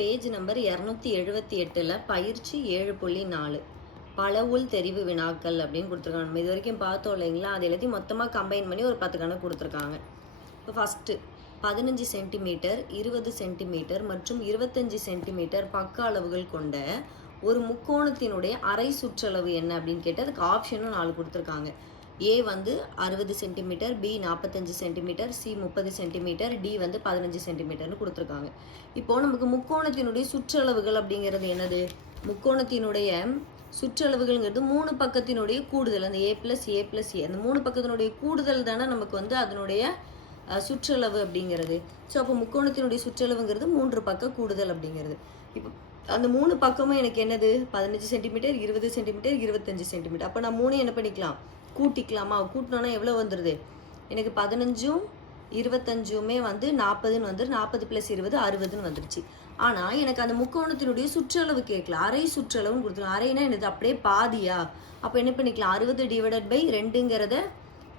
Page number 278 பயிற்சி 7.4 பல உள் தெரிவு வினாக்கள் அப்படின்னு கொடுத்துருக்காங்க. நம்ம இது வரைக்கும் பார்த்தோம் இல்லைங்களா, அது எல்லாத்தையும் மொத்தமாக கம்பைன் பண்ணி ஒரு 10 கணக்கு கொடுத்துருக்காங்க. இப்போ ஃபஸ்ட்டு 15 சென்டிமீட்டர் 20 சென்டிமீட்டர் மற்றும் 25 சென்டிமீட்டர் பக்க அளவுகள் கொண்ட ஒரு முக்கோணத்தினுடைய அரை சுற்றளவு என்ன அப்படின்னு கேட்டு அதுக்கு ஆப்ஷனும் 4 கொடுத்துருக்காங்க. ஏ வந்து 60 centimetre, B 45 centimetre, C 30 centimetre, D வந்து 15 சென்டிமீட்டர்னு கொடுத்துருக்காங்க. இப்போது நமக்கு முக்கோணத்தினுடைய சுற்றளவுகள் அப்படிங்கிறது என்னது? முக்கோணத்தினுடைய சுற்றளவுகள்ங்கிறது 3 பக்கத்தினுடைய கூடுதல், அந்த ஏ ப்ளஸ் ஏ ப்ளஸ் ஏ, அந்த 3 பக்கத்தினுடைய கூடுதல் தானே நமக்கு வந்து அதனுடைய சுற்றளவு அப்படிங்கிறது. ஸோ அப்போ முக்கோணத்தினுடைய சுற்றளவுங்கிறது 3 பக்க கூடுதல் அப்படிங்கிறது. இப்போ அந்த 3 பக்கமும் எனக்கு என்னது? 15 சென்டிமீட்டர், 20 சென்டிமீட்டர், 25 சென்டிமீட்டர். அப்போ நான் 3 என்ன பண்ணிக்கலாம்? கூட்டிக்கலாமா? கூட்டினோன்னா எவ்வளோ வந்துடுது? எனக்கு 15ம் 25மே வந்து 40ன்னு வந்துடு. 40 + 20 60ன்னு வந்துடுச்சு. ஆனால் எனக்கு அந்த முக்கோணத்தினுடைய சுற்றளவு கேட்கல, அரை சுற்றளவுன்னு கொடுத்துருவோம். அரைனா என்னது? அப்படியே பாதியா? அப்போ என்ன பண்ணிக்கலாம்? 60/2ங்கிறத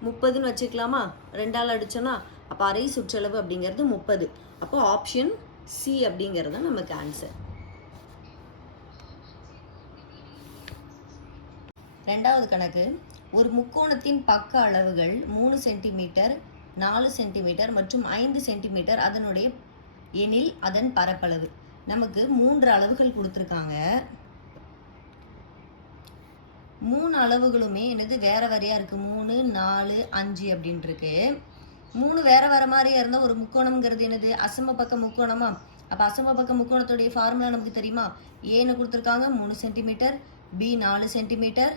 30ன்னு வச்சுக்கலாமா? 2ஆல் அடிச்சோன்னா அப்போ அரை சுற்றளவு அப்படிங்கிறது 30. அப்போ ஆப்ஷன் சி அப்படிங்கிறது தான் நமக்கு ஆன்சர். ரெண்டாவது கணக்கு, ஒரு முக்கோணத்தின் பக்க அளவுகள் 3 சென்டிமீட்டர் 4 சென்டிமீட்டர் மற்றும் 5 சென்டிமீட்டர் அதனுடைய எனில் அதன் பரப்பளவு. நமக்கு 3 அளவுகள் கொடுத்துருக்காங்க. 3 அளவுகளுமே என்னது? வேற வேறையா இருக்கு. 3 4 5 அப்படின்னு இருக்கு. 3 வேற வேற மாதிரியா இருந்தால் ஒரு முக்கோணம்ங்கிறது என்னது? அசம பக்க முக்கோணமா? அப்போ அசம பக்க முக்கோணத்துடைய ஃபார்முலா நமக்கு தெரியுமா? ஏன்னு கொடுத்துருக்காங்க 3 சென்டிமீட்டர், பி 4 சென்டிமீட்டர்,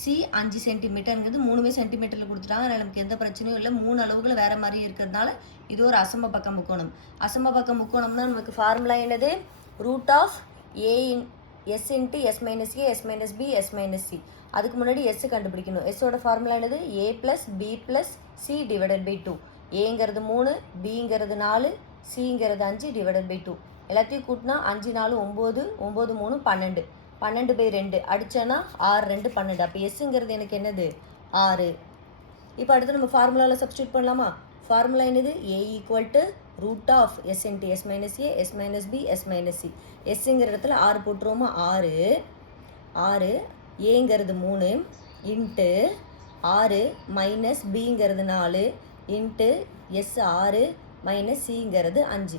சி 5 சென்டிமீட்டருங்கிறது 3மே சென்டிமீட்டரில் கொடுத்துட்டாங்க. அதனால் நமக்கு எந்த பிரச்சனையும் இல்லை. 3 அளவுகள் வேறு மாதிரி இருக்கிறதுனால இது ஒரு அசம பக்க முக்கோணம். அசம பக்க முக்கோணம்னா நமக்கு ஃபார்முலா என்னது? Root of A S into S minus A, S minus B, S minus C. அதுக்கு முன்னாடி எஸ் கண்டுபிடிக்கணும். எஸ்ஸோட ஃபார்முலா என்னது? A plus B plus C divided by 2. ஏங்கிறது 3, பிங்கிறது 4, சிங்கிறது 5 டிவைடட் பை 2. எல்லாத்தையும் கூட்டினா 5 4 9, 9 3 12. 12/2 அடிச்சேன்னா 6 2 12. அப்போ எஸ்ஸுங்கிறது எனக்கு என்னது? 6. இப்போ அடுத்து நம்ம ஃபார்முலாவில் சப்ஸ்டியூட் பண்ணலாமா? ஃபார்முலா என்னது? A equal to root of S into S minus A, S minus B, S minus C. எஸ்ஸுங்கிற இடத்துல 6 போட்டுருவோமா? 6 ஏங்கிறது 3 இன்ட்டு 6 மைனஸ் பிங்கிறது 4 இன்ட்டு எஸ் 6 மைனஸ் சிங்கிறது 5.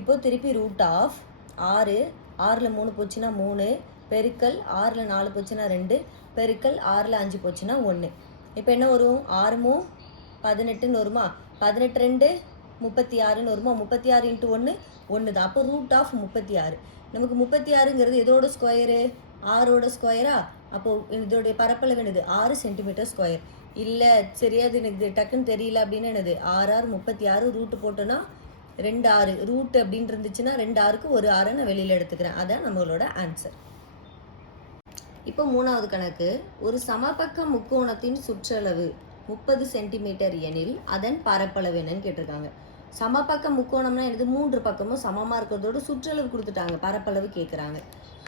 இப்போ திருப்பி ரூட் ஆஃப் 6 6ல் 3 போச்சுன்னா 3 பெருக்கல் 6ல் 4 போச்சுன்னா 2 பெருக்கல் 6ல் 5 போச்சுன்னா 1. இப்போ என்ன வரும்? 6 18ன்னு வருமா? 18 2 36ன்னு வருமா? 36 இன்ட்டு 1 1 தான். அப்போ ரூட் ஆஃப் 36. நமக்கு 36ங்கிறது எதோட ஸ்கொயரு? 6ஓட ஸ்கொயரா? அப்போது இதோடைய பரப்பளவு என்னது? 6 சென்டிமீட்டர் ஸ்கொயர். இல்லை சரியாது, எனக்கு டக்குன்னு தெரியல அப்படின்னு என்னது? 6 6 36 ரூட்டு போட்டோன்னா 2 6 ரூட் அப்படின்னு இருந்துச்சுன்னா 2 6க்கு ஒரு 6 நான் வெளியில் எடுத்துக்கிறேன். அதான் நம்மளோட ஆன்சர். இப்போ மூணாவது கணக்கு, ஒரு சமபக்க முக்கோணத்தின் சுற்றளவு 30 சென்டிமீட்டர் எனில் அதன் பரப்பளவு என்னன்னு கேட்டிருக்காங்க. சமபக்க முக்கோணம்னா என்னது? 3 பக்கமும் சமமாக இருக்கிறதோட சுற்றளவு கொடுத்துட்டாங்க, பரப்பளவு கேட்குறாங்க.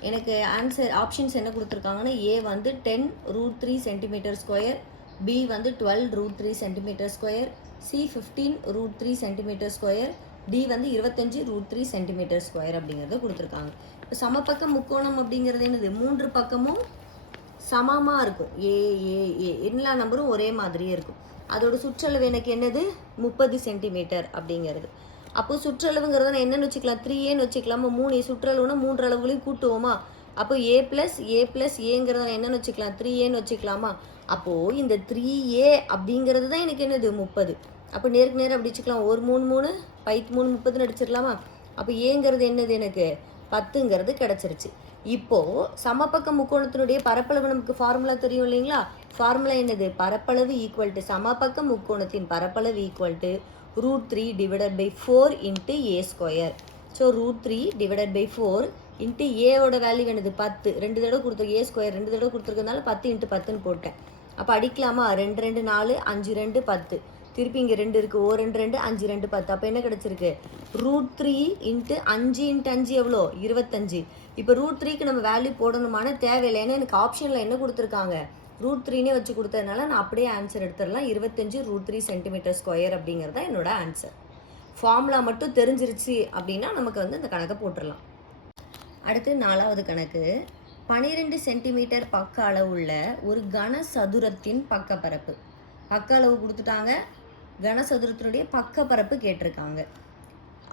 எனக்கு ஆன்சர் ஆப்ஷன்ஸ் என்ன கொடுத்துருக்காங்கன்னா, ஏ வந்து 10√3 சென்டிமீட்டர் ஸ்கொயர், பி வந்து 12√3 centimetre square, C 15√3 centimetre square, D வந்து 25√3 சென்டிமீட்டர் ஸ்கொயர் அப்படிங்கிறத கொடுத்துருக்காங்க. இப்போ சமபக்க முக்கோணம் அப்படிங்கிறது என்னது? 3 பக்கமும் சமமாக இருக்கும். ஏ ஏ ஏ எல்லா நம்பரும் ஒரே மாதிரியே இருக்கும். அதோட சுற்றளவு எனக்கு என்னது? 30 சென்டிமீட்டர் அப்படிங்கிறது. அப்போது சுற்றளவுங்கிறத நான் என்னென்னு வச்சுக்கலாம்? 3ஏன்னு வச்சுக்கலாமா? 3 சுற்றளவுனா 3 அளவுகளையும் கூட்டுவோமா? அப்போ ஏ ப்ளஸ் ஏங்கிறத நான் என்னென்னு வச்சுக்கலாம்? 3ஏன்னு வச்சுக்கலாமா? அப்போது இந்த 3a அப்படிங்கிறது தான் எனக்கு என்னது? 30. அப்போ நேருக்கு நேரம் அப்படி வச்சுக்கலாம். ஒரு 3 3 5 3 30ன்னு அடிச்சிடலாமா? அப்போ ஏங்கிறது என்னது? எனக்கு 10ங்கிறது கிடச்சிருச்சு. இப்போது சமபக்க முக்கோணத்தினுடைய பரப்பளவு நமக்கு ஃபார்முலா தெரியும் இல்லைங்களா? ஃபார்முலா என்னது? பரப்பளவு ஈக்குவல் டு சமபக்க முக்கோணத்தின் பரப்பளவு equal to √3 divided by 4 into A square. So √3 divided by 4 into ஏவோட வேல்யூ என்னது? 10. 2 தடவை கொடுத்துருக்கு. ஏ ஸ்கொயர் 2 தடவை கொடுத்துருக்கனால 10 இன்ட்டு 10ன்னு போட்டேன். அப்போ அடிக்கலாமா? 2 2 4 5 2 10. திருப்பி இங்கே 2 இருக்குது. 2 2 5 2 10. அப்போ என்ன கிடச்சிருக்கு? √3 இன்ட்டு 5 இன்ட்டு 5 எவ்வளோ? 25. இப்போ √3க்கு நம்ம வேல்யூ போடணுமான தேவையில்லை. ஏன்னா எனக்கு ஆப்ஷனில் என்ன கொடுத்துருக்காங்க? √3னே வச்சு கொடுத்ததுனால நான் அப்படியே ஆன்சர் எடுத்துடலாம். 25√3 சென்டிமீட்டர் ஸ்கொயர் அப்படிங்கிறது தான் என்னோட ஆன்சர். ஃபார்முலா மட்டும் தெரிஞ்சிருச்சு அப்படின்னா நமக்கு வந்து இந்த கணக்கை போட்டுடலாம். அடுத்து 4வது கணக்கு 12 சென்டிமீட்டர் பக்க அளவுள்ள ஒரு கனசதுரத்தின் பக்கப்பரப்பு. பக்க அளவு கொடுத்துட்டாங்க, கனசதுரத்தினுடைய பக்கப்பரப்பு கேட்டிருக்காங்க.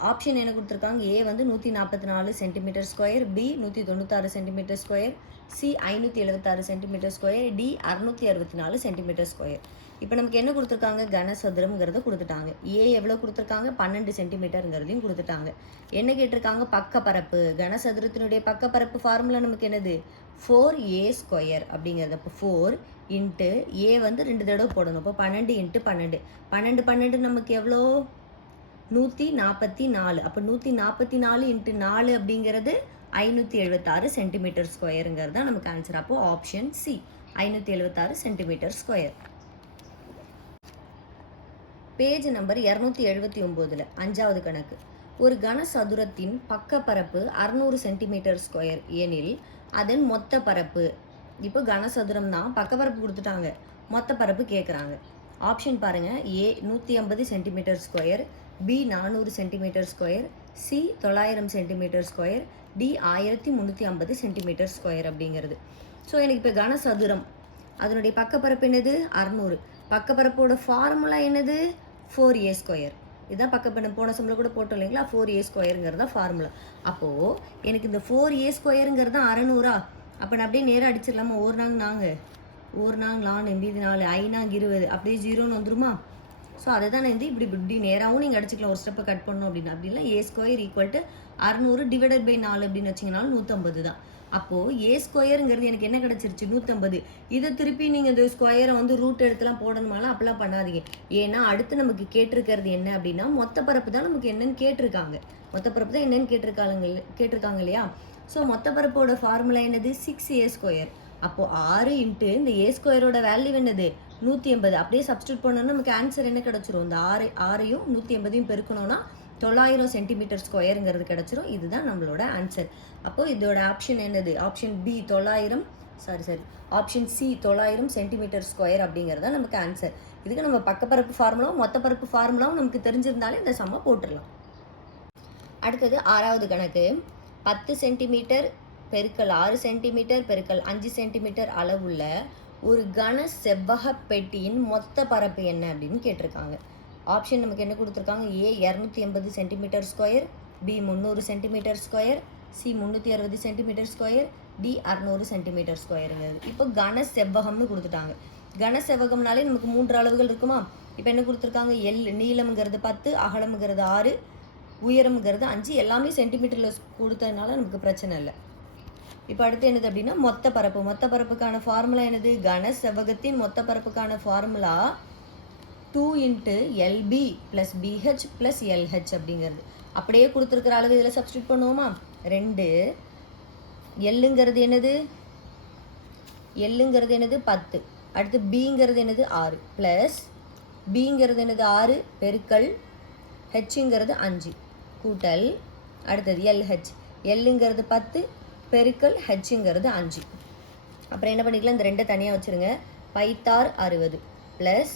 ஆப்ஷன் என்ன கொடுத்துருக்காங்க? ஏ வந்து 144 centimetre square, B 196 centimetre square, C 576 centimetre square, D 664 centimetre square. இப்போ நமக்கு என்ன கொடுத்துருக்காங்க? கனசதுரம்ங்கிறத கொடுத்துட்டாங்க. ஏ எவ்வளோ கொடுத்துருக்காங்க? 12 சென்டிமீட்டருங்கிறதையும் கொடுத்துட்டாங்க. என்ன கேட்டிருக்காங்க? பக்கப்பரப்பு. கனசதுரத்தினுடைய பக்கப்பரப்பு ஃபார்முலா நமக்கு என்னது? 4a ஸ்கொயர் அப்படிங்கிறது. அப்போ 4 இன்ட்டு ஏ வந்து 2 தடவை போடணும். அப்போ 12 இன்ட்டு 12. 12 நமக்கு எவ்வளோ? 144. அப்போ 144 இன்ட்டு 4 அப்படிங்கிறது 576 சென்டிமீட்டர் ஸ்கொயருங்கிறது தான் நமக்கு ஆன்சர். அப்போ option C 576 centimetre square. Page number 279 5வது கணக்கு. ஒரு கனசதுரத்தின் பக்கப்பரப்பு 600 சென்டிமீட்டர் ஸ்கொயர் எனில் அதன் மொத்த பரப்பு. இப்போ கனசதுரம் தான், பக்கப்பரப்பு கொடுத்துட்டாங்க, மொத்த பரப்பு கேட்குறாங்க. ஆப்ஷன் பாருங்கள். A 150 centimetre square, B 400 centimetre square, C 900 centimetre square, D 1350 centimetre square அப்படிங்கிறது. ஸோ எனக்கு இப்போ கனசதுரம் அதனுடைய பக்கப்பரப்பு என்னது? 600. பக்கப்பரப்போட ஃபார்முலா என்னது? 4a square. இதுதான் பக்கப்பரப்பு. போன சம்பளம் கூட போட்டோம் இல்லைங்களா? 4a ஸ்கொயருங்கிறது தான் ஃபார்முலா. அப்போது எனக்கு இந்த 4a ஸ்கொயருங்கிறது தான் 600. அப்போ நான் அப்படியே நேராக அடிச்சிடலாமா? ஒரு நாங்கள் 4 மீதி 4 5 20 அப்படியே 0ன்னு வந்துருமா? ஸோ அதை தான் நான் இப்படி நேராகவும் நீங்கள் அடிச்சிக்கலாம், ஒரு ஸ்டெப்பை கட் பண்ணணும் அப்படின்னா. அப்படின்னா A square equal to 600 divided by 4 அப்படின்னு வச்சிங்கனாலும் 150 தான். அப்போது ஏ ஸ்கொயருங்கிறது எனக்கு என்ன கிடச்சிருச்சு? 150. இதை திருப்பி நீங்கள் இந்த ஸ்கொயரை வந்து ரூட் எடுத்துலாம் போடணுமாலாம் அப்படிலாம் பண்ணாதீங்க. ஏன்னா அடுத்து நமக்கு கேட்டிருக்கிறது என்ன அப்படின்னா மொத்த பரப்பு தான் நமக்கு என்னன்னு கேட்டிருக்காங்க. மொத்த பரப்பு தான் என்னன்னு கேட்டிருக்காங்க இல்லையா? ஸோ மொத்த பரப்போட ஃபார்முலா என்னது? 6a square. அப்போது 6 இன்ட்டு இந்த ஏ ஸ்கொயரோட வேல்யூ என்னது? 180. அப்படியே சப்ஸ்டியூட் பண்ணோன்னா நமக்கு ஆன்சர் என்ன கிடச்சிரும்? இந்த 6ஐயும் 180ஐயும் பெருக்கணும்னா 900 சென்டிமீட்டர் ஸ்கொயருங்கிறது கிடச்சிரும். இதுதான் நம்மளோட ஆன்சர். அப்போது இதோட ஆப்ஷன் என்னது? Option B 900 option C 900 centimetre square அப்படிங்கிறது தான் நமக்கு ஆன்சர். இதுக்கு நம்ம பக்கப்பரப்பு ஃபார்முலாவும் மொத்த பரப்பு ஃபார்முலாவும் நமக்கு தெரிஞ்சிருந்தாலே இந்த சம்மை போட்டுடலாம். அடுத்தது 6வது கணக்கு. 10 சென்டிமீட்டர் பெருக்கல் 6 சென்டிமீட்டர் பெருக்கல் 5 சென்டிமீட்டர் அளவுள்ள ஒரு கன செவ்வக பெட்டியின் மொத்த பரப்பு என்ன அப்படின்னு கேட்டிருக்காங்க. ஆப்ஷன் நமக்கு என்ன கொடுத்துருக்காங்க? A 280 centimetre square, B 300 centimetre square, C 360 centimetre square, D 600 centimetre ஸ்கொயருங்கிறது. இப்போ கன செவ்வகம்னு கொடுத்துட்டாங்க. கன செவ்வகம்னாலே நமக்கு 3 அளவுகள் இருக்குமா? இப்போ என்ன கொடுத்துருக்காங்க? நீளம்ங்கிறது 10, அகலம்ங்கிறது 6, உயரம்ங்கிறது 5. எல்லாமே சென்டிமீட்டரில் கொடுத்ததுனால நமக்கு பிரச்சனை இல்லை. இப்போ அடுத்து என்னது அப்படின்னா மொத்த பரப்பு. மொத்த பரப்புக்கான ஃபார்முலா என்னது? கன செவ்வகத்தின் மொத்த பரப்புக்கான formula 2 into L B plus B H plus L H அப்படிங்கிறது. அப்படியே கொடுத்துருக்கிற அளவு இதில் சப்ஸ்டியூட் பண்ணுவோமா? 2 எல்லுங்கிறது என்னது? 10. அடுத்து பிங்கிறது என்னது? 6 ப்ளஸ் பிங்கிறது என்னது? 6 பெருக்கல் ஹெச்சுங்கிறது 5 கூட்டல் அடுத்தது எல்ஹெச். எல்லுங்கிறது 10 பெருக்கல் ஹெச்சுங்கிறது 5. அப்புறம் என்ன பண்ணிக்கலாம்? இந்த 2 தனியாக வச்சுருங்க. பைத்தார் 60 ப்ளஸ்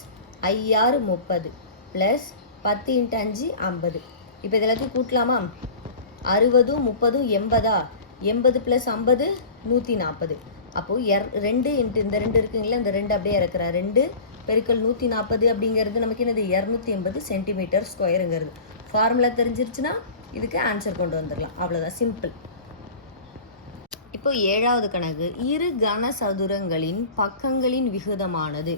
ஐஆர் 30 ப்ளஸ் 10 இன்ட்டு 5 50. இப்போ இதெல்லாத்தையும் கூட்டலாமா? 60 30 80. 80 ப்ளஸ் 50 140. அப்போது 2 இன்ட்டு இந்த 2 இருக்குங்களா? இந்த 2 அப்படியே இறக்குறேன். 2 பெருக்கல் 140 அப்படிங்கிறது நமக்கு என்னது? 280 சென்டிமீட்டர் ஸ்கொயருங்கிறது. ஃபார்முலா தெரிஞ்சிருச்சுன்னா இதுக்கு ஆன்சர் கொண்டு வந்துடலாம். அவ்வளோதான், சிம்பிள். இப்போ 7வது கணக்கு. இரு கனசதுரங்களின் பக்கங்களின் விகிதமானது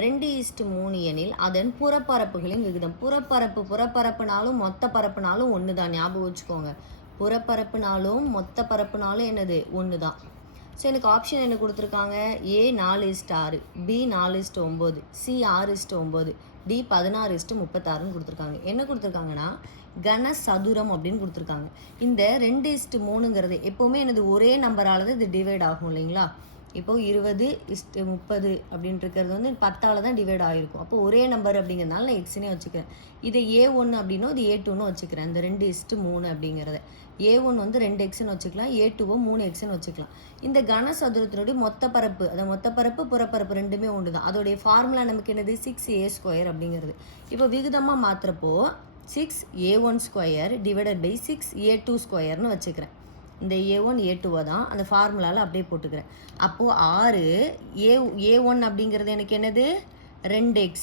2:3 எனில் அதன் புறப்பரப்புகளின் விகிதம். புறப்பரப்புனாலும் மொத்த பரப்புனாலும் ஒன்று தான், ஞாபகம் வச்சுக்கோங்க. புறப்பரப்புனாலும் மொத்த பரப்புனாலும் என்னது? ஒன்று தான். ஸோ எனக்கு ஆப்ஷன் என்ன கொடுத்துருக்காங்க? ஏ 4:6, பி 4:9, சி 6:9, டி 16:36ன்னு கொடுத்துருக்காங்க. என்ன கொடுத்துருக்காங்கன்னா கனசதுரம் அப்படின்னு கொடுத்துருக்காங்க. இந்த 2:3ங்கிறது எப்போவுமே எனது ஒரே நம்பரால் தான் இது டிவைட் ஆகும் இல்லைங்களா? இப்போது 20:30 அப்படின்ட்டு இருக்கிறது வந்து 10ஆல் தான் டிவைட் ஆகிருக்கும். அப்போ ஒரே நம்பர் அப்படிங்கிறதுனால நான் எக்ஸ்னே வச்சுக்கிறேன். இதை A1 அப்படின்னா இது A2ன்னு வச்சுக்கிறேன். இந்த 2:3 அப்படிங்கிறத A1 வந்து 2xன்னு வச்சுக்கலாம், A2 3xன்னு வச்சுக்கலாம். இந்த கனசதுரத்தினுடைய மொத்த பரப்பு, அந்த மொத்த பரப்பு புறப்பரப்பு ரெண்டுமே ஒன்று தான். அதோடைய ஃபார்முலா நமக்கு என்னது? 6a ஸ்கொயர் அப்படிங்கிறது. இப்போ விகிதமாக மாற்றுறப்போ 6a1 square divided by 6a2 ஸ்கொயர்னு வச்சுக்கிறேன். இந்த A1 A2 தான் அந்த ஃபார்முலாவில் அப்படியே போட்டுக்கிறேன். அப்போது 6 A1 அப்படிங்கிறது எனக்கு என்னது 2x,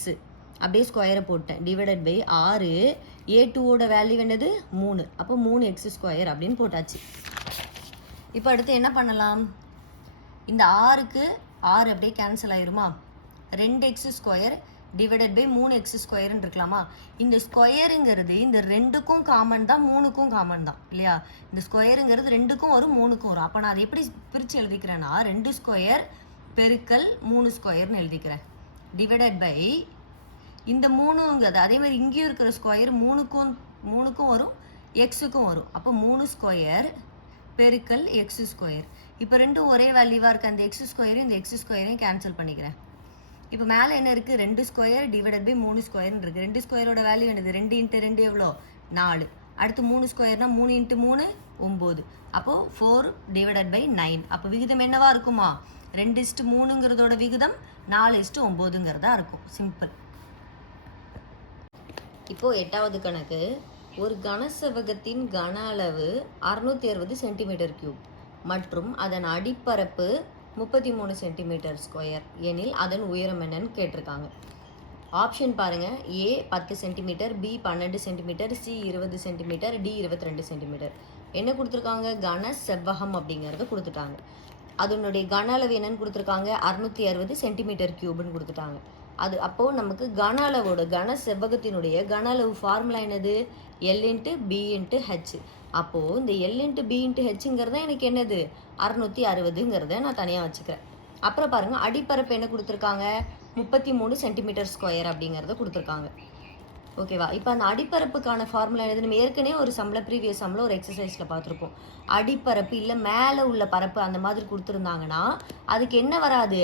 அப்படியே ஸ்கொயரை போட்டேன், டிவைடட் பை 6 A2ஓட வேல்யூ என்னது 3, அப்போ 3x² அப்படின்னு போட்டாச்சு. இப்போ அடுத்து என்ன பண்ணலாம், இந்த 6க்கு 6 அப்படியே கேன்சல் ஆயிருமா, 2x² டிவைடட் பை 3x² இருக்கலாமா. இந்த ஸ்கொயருங்கிறது இந்த 2க்கும் காமன் தான் 3க்கும் காமன் தான் இல்லையா. இந்த ஸ்கொயருங்கிறது 2க்கும் வரும் 3க்கும் வரும். அப்போ நான் அதை எப்படி பிரித்து எழுதிக்கிறேன்னா 2² பெருக்கல் 3² எழுதிக்கிறேன், டிவைடட் பை இந்த 3ங்கிறது அதே மாதிரி இங்கேயும் இருக்கிற ஸ்கொயர் 3க்கும் வரும் எக்ஸுக்கும் வரும். அப்போ 3² பெருக்கல் x². இப்போ ரெண்டும் ஒரே வேல்யூவாக இருக்குது, அந்த x² இந்த x² கேன்சல் பண்ணிக்கிறேன். இப்போ மேலே என்ன இருக்குது 2² டிவைடட் பை 3² இருக்குது. 2² வேல்யூ என்னது 2 × 2 எவ்வளோ 4. அடுத்து 3² 3 × 3 9. அப்போது 4 டிவைடட் பை 9. அப்போ விகிதம் என்னவா இருக்குமா 2:3ங்கிறதோட விகிதம் 4:9ங்கிறதா இருக்கும். சிம்பிள். இப்போது 8வது கணக்கு, ஒரு கனசெவ்வகத்தின் கன அளவு 660 cm³ மற்றும் அதன் அடிப்பரப்பு 33 cm² எனில் அதன் உயரம் என்னன்னு கேட்டிருக்காங்க. ஆப்ஷன் பாருங்கள், A 10 cm, B 12 cm, C 20 cm, D 22 cm. என்ன கொடுத்துருக்காங்க, கன செவ்வகம் அப்படிங்கிறத கொடுத்துட்டாங்க. அதனுடைய கன அளவு என்னன்னு கொடுத்துருக்காங்க 660 cm³ கொடுத்துட்டாங்க. அது அப்போது நமக்கு கன அளவோட கன செவ்வகத்தினுடைய கன அளவு ஃபார்முலா என்னது L × B × H. அப்போது இந்த L × B × Hங்கிறத எனக்கு என்னது 660ங்கிறத நான் தனியாக வச்சுக்கிறேன். அப்புறம் பாருங்கள், அடிப்பரப்பு என்ன கொடுத்துருக்காங்க 33 cm² அப்படிங்கிறத கொடுத்துருக்காங்க. ஓகேவா. இப்போ அந்த அடிப்பரப்புக்கான ஃபார்முலா என்னது, நம்ம ஏற்கனவே ஒரு ப்ரீவியஸ் சம்மில் ஒரு எக்ஸசைஸில் பார்த்துருப்போம். அடிப்பரப்பு இல்லை மேலே உள்ள பரப்பு அந்த மாதிரி கொடுத்துருந்தாங்கன்னா அதுக்கு என்ன வராது,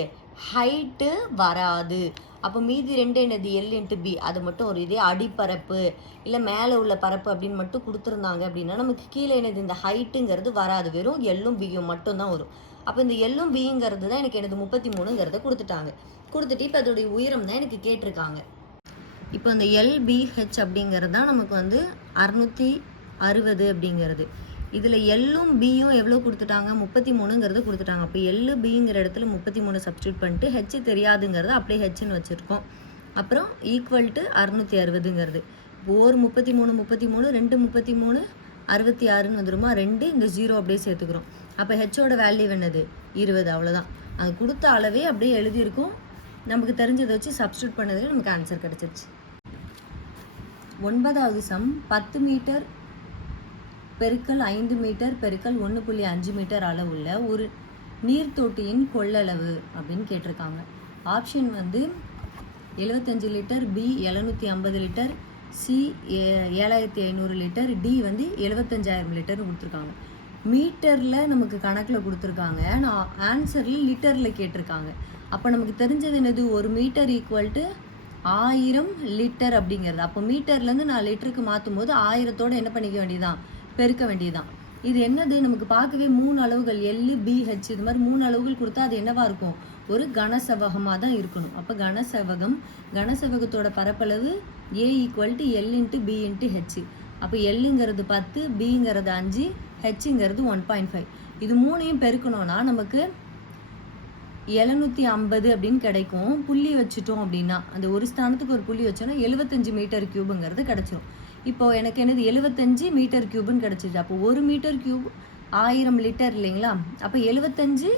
ஹைட்டு வராது. அப்போ மீதி 2 என்னது L × B, அது மட்டும் ஒரு இதே அடிப்பரப்பு இல்லை மேலே உள்ள பரப்பு அப்படின்னு மட்டும் கொடுத்துருந்தாங்க அப்படின்னா நமக்கு கீழே என்னது இந்த ஹைட்டுங்கிறது வராது, வெறும் L-ம் B-யும் மட்டும்தான் வரும். அப்போ இந்த L-ம் B-ங்கிறது தான் எனக்கு என்னது 33ங்கிறத கொடுத்துட்டாங்க. கொடுத்துட்டு இப்போ அதோடைய உயரம் தான் எனக்கு கேட்டிருக்காங்க. இப்போ இந்த LBH அப்படிங்கிறது தான் நமக்கு வந்து 660 அப்படிங்கிறது. இதில் L-ம் B-யும் எவ்வளோ கொடுத்துட்டாங்க 33ங்கிறத கொடுத்துட்டாங்க. அப்போ LBங்கிற இடத்துல 33 சப்ஸ்டியூட் பண்ணிட்டு H தெரியாதுங்கிறத அப்படியே Hன்னு வச்சுருக்கோம். அப்புறம் ஈக்குவல் டு 660ங்கிறது. இப்போ ஒரு 33 33 2 33 66ன்னு வந்துருமா, 2 இந்த 0 அப்படியே சேர்த்துக்கிறோம். அப்போ Hோட வேல்யூ என்னது 20, அவ்வளோதான். அது கொடுத்த அளவே அப்படியே எழுதியிருக்கும், நமக்கு தெரிஞ்சதை வச்சு சப்ஸ்டியூட் பண்ணதுல நமக்கு ஆன்சர் கிடச்சிருச்சு. 9வது சம் 10 மீட்டர் பெருக்கல் 5 மீட்டர் பெருக்கல் 1.5 மீட்டர் அளவுள்ள ஒரு நீர்த்தொட்டியின் கொள்ளளவு அப்படின்னு கேட்டிருக்காங்க. ஆப்ஷன் வந்து 75 litre, B 750 litre, C 7500 litre, D வந்து 75000 லிட்டர்னு கொடுத்துருக்காங்க. மீட்டரில் நமக்கு கணக்கில் கொடுத்துருக்காங்க, நான் ஆன்சரில் லிட்டரில் கேட்டிருக்காங்க. அப்போ நமக்கு தெரிஞ்சது என்னது, ஒரு மீட்டர் ஈக்குவல் டு 1000 லிட்டர் அப்படிங்கிறது. அப்போ மீட்டர்லேருந்து நான் லிட்டருக்கு மாற்றும் போது 1000தோடு என்ன பண்ணிக்க வேண்டியதான், பெருக்க வேண்டியதுதான். இது என்னது, நமக்கு பார்க்கவே 3 அளவுகள் L, B, H இது மாதிரி 3 அளவுகள் கொடுத்தா அது என்னவா இருக்கும், ஒரு கனசெவ்வகமாக தான் இருக்கணும். அப்போ கனசெவ்வகத்தோட பரப்பளவு A equal to L × B × H. அப்போ Lங்கிறது 10, Bங்கிறது 5, Hங்கிறது 1.5. இது 3ஐயும் பெருக்கணும்னா நமக்கு 750 அப்படின்னு கிடைக்கும். புள்ளி வச்சுட்டோம் அப்படின்னா அந்த ஒரு ஸ்தானத்துக்கு ஒரு புள்ளி வச்சோன்னா 75 மீட்டர்³ கிடச்சிரும். இப்போது எனக்கு என்னது 75 மீட்டர்³ கிடச்சிது. அப்போ 1 மீட்டர்³ 1000 லிட்டர் இல்லைங்களா. அப்போ 75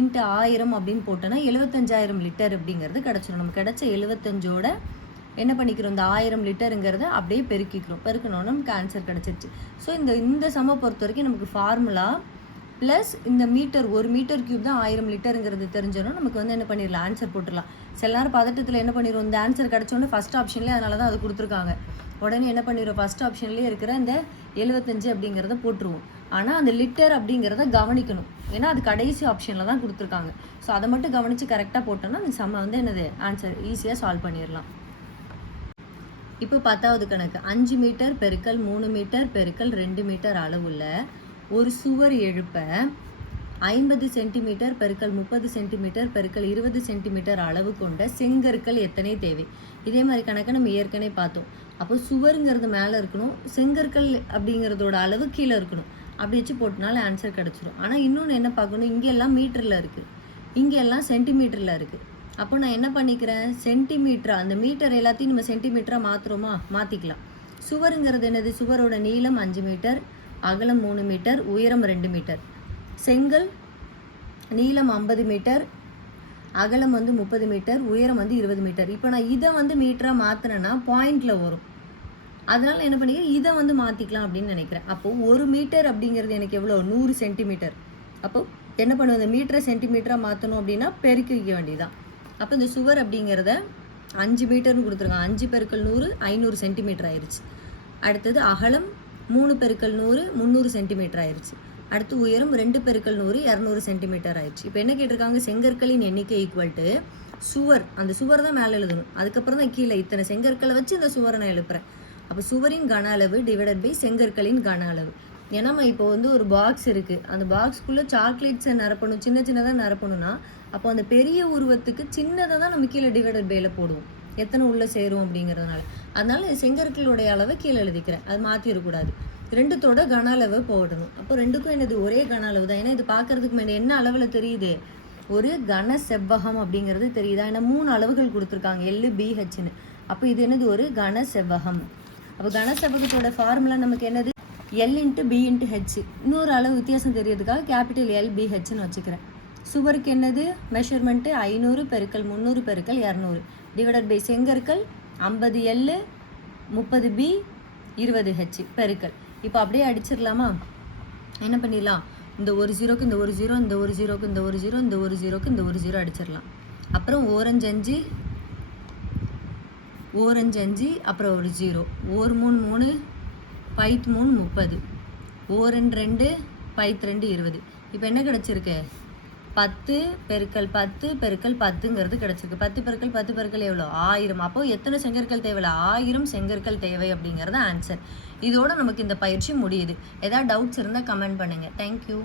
× 1000 அப்படின்னு போட்டோன்னா 75000 லிட்டர் அப்படிங்கிறது கிடச்சிரும். நம்ம கிடச்ச 75ஓட என்ன பண்ணிக்கிறோம், இந்த 1000 லிட்டருங்கிறத அப்படியே பெருக்கணும்னா நமக்கு ஆன்சர் கிடச்சிருச்சு. ஸோ இந்த சம்மை பொறுத்த வரைக்கும் நமக்கு ஃபார்முலா ப்ளஸ் இந்த மீட்டர் 1 மீட்டர்³ தான் 1000 லிட்டருங்கிறது தெரிஞ்சோன்னா நமக்கு வந்து என்ன பண்ணிடலாம், ஆன்சர் போட்டுடலாம். சில நேரம் பதட்டத்தில் என்ன பண்ணிடுவோம், இந்த ஆன்சர் கிடச்சோன்னே ஃபஸ்ட் ஆப்ஷன்லேயே, அதனால தான் அது கொடுத்துருக்காங்க. உடனே என்ன பண்ணிடுவோம், ஃபஸ்ட் ஆப்ஷன்லேயே இருக்கிற இந்த 75 அப்படிங்கிறத போட்டுருவோம். ஆனால் அந்த லிட்டர் அப்படிங்கிறத கவனிக்கணும், ஏன்னா அது கடைசி ஆப்ஷனில் தான் கொடுத்துருக்காங்க. ஸோ அதை மட்டும் கவனித்து கரெக்டாக போட்டோன்னா அந்த சம்மை வந்து என்னது ஆன்சர் ஈஸியாக சால்வ் பண்ணிடலாம். இப்போ 10வது கணக்கு 5 மீட்டர் பெருக்கல் 3 மீட்டர் பெருக்கல் 2 மீட்டர் அளவுள்ள ஒரு சுவர் எழுப்ப 50 சென்டிமீட்டர் பெருக்கல் 30 சென்டிமீட்டர் பெருக்கல் 20 சென்டிமீட்டர் அளவு கொண்ட செங்கற்கள் எத்தனை தேவை. இதே மாதிரி கணக்கை நம்ம ஏற்கனவே பார்த்தோம். அப்போ சுவருங்கிறது மேலே இருக்கணும், செங்கற்கள் அப்படிங்கிறதோட அளவு கீழே இருக்கணும். அப்படி வச்சு போட்டனால ஆன்சர் கிடச்சிரும். ஆனால் இன்னொன்று என்ன பார்க்கணும், இங்கெல்லாம் மீட்டரில் இருக்குது, இங்கெல்லாம் சென்டிமீட்டரில் இருக்குது. அப்போ நான் என்ன பண்ணிக்கிறேன், சென்டிமீட்டரா, அந்த மீட்டர் எல்லாத்தையும் நம்ம சென்டிமீட்டராக மாற்றுறோமா, மாற்றிக்கலாம். சுவருங்கிறது என்னது, சுவரோட நீளம் 5 மீட்டர், அகலம் 3 மீட்டர், உயரம் 2 மீட்டர். செங்கல் நீளம் 50 மீட்டர், அகலம் 30 மீட்டர், உயரம் 20 மீட்டர். இப்போ நான் இதை மீட்டராக மாற்றினேன்னா பாயிண்டில் வரும். அதனால் என்ன பண்ணிக்கிறேன், இதை மாற்றிக்கலாம் அப்படின்னு நினைக்கிறேன். அப்போது 1 மீட்டர் அப்படிங்கிறது எனக்கு எவ்வளோ, 100 சென்டிமீட்டர். அப்போது என்ன பண்ணுவோம், இந்த மீட்டரை சென்டிமீட்டராக மாற்றணும் அப்படின்னா பெருக்கி வைக்க வேண்டியதான். அப்போ இந்த சுவர் அப்படிங்கிறத 5 மீட்டர்னு கொடுத்துருக்காங்க. 5 × 100 500 சென்டிமீட்டர் ஆயிடுச்சு. அடுத்தது அகலம் 3 × 100 300 சென்டிமீட்டர் ஆயிடுச்சு. அடுத்து உயரம் 2 × 100 200 சென்டிமீட்டர் ஆயிடுச்சு. இப்போ என்ன கேட்டிருக்காங்க, செங்கற்களின் எண்ணிக்கை ஈக்குவல் டு சுவர், அந்த சுவர் தான் மேலே எழுதணும், அதுக்கப்புறம் தான் கீழே இத்தனை செங்கற்களை வச்சு இந்த சுவரை நான் எழுப்புறேன். அப்போ சுவரின் கன அளவு டிவைடட் பை செங்கற்களின் கன அளவு. ஏன்னா இப்போ ஒரு பாக்ஸ் இருக்குது, அந்த பாக்ஸ்க்குள்ளே சாக்லேட்ஸை நிரப்பணும், சின்ன சின்னதாக நிரப்பணும்னா அப்போ அந்த பெரிய உருவத்துக்கு சின்னதை தான் நம்ம கீழே டிவைடட் பையில் போடுவோம், எத்தனை உள்ளே சேரும் அப்படிங்கிறதுனால. அதனால செங்கற்களுடைய அளவை கீழே எழுதிக்கிறேன், அது மாற்றிடக்கூடாது. ரெண்டுத்தோட கன அளவை போடணும். அப்போ ரெண்டுக்கும் என்னது, ஒரே கன அளவு தான். ஏன்னா இது பார்க்கறதுக்கு முன்னாடி என்ன அளவில் தெரியுது, ஒரு கன செவ்வகம் அப்படிங்கிறது தெரியுதா. ஏன்னா 3 அளவுகள் கொடுத்துருக்காங்க, LBHன்னு. அப்போ இது என்னது, ஒரு கன செவ்வகம். அப்போ கன செவ்வகத்தோட ஃபார்முலா நமக்கு என்னது, L × B × H. இன்னொரு அளவு வித்தியாசம் தெரியறதுக்காக கேபிட்டல் LBHன்னு வச்சுக்கிறேன். சுவருக்கு என்னது மெஷர்மெண்ட்டு 500 × 300 × 200 டிவைடட் பை செங்கற்கள் 50L 30B 20H பெருக்கல். இப்போ அப்படியே அடிச்சிடலாமா, என்ன பண்ணிடலாம், இந்த ஒரு ஜீரோக்கு இந்த ஒரு ஜீரோ, இந்த ஒரு ஜீரோக்கு இந்த ஒரு ஜீரோ, இந்த ஒரு ஜீரோக்கு இந்த ஒரு ஜீரோ அடிச்சிடலாம். அப்புறம் ஓரஞ்சு 5 ஓரஞ்சு 5, அப்புறம் ஒரு ஜீரோ, ஓர் 3 3 பைத் 3 30, ஓரன் 2 பைத் 2 20. இப்போ என்ன கிடச்சிருக்கு, 10 × 10 × 10ங்கிறது கிடச்சிருக்கு. 10 × 10 × எவ்வளோ, 1000. அப்போது எத்தனை செங்கற்கள் தேவை, 1000 செங்கற்கள் தேவை அப்படிங்கிறது ஆன்சர். இதோட நமக்கு இந்த பயிற்சி முடியுது. ஏதாவது டவுட்ஸ் இருந்தால் கமெண்ட் பண்ணுங்கள். தேங்க்யூ.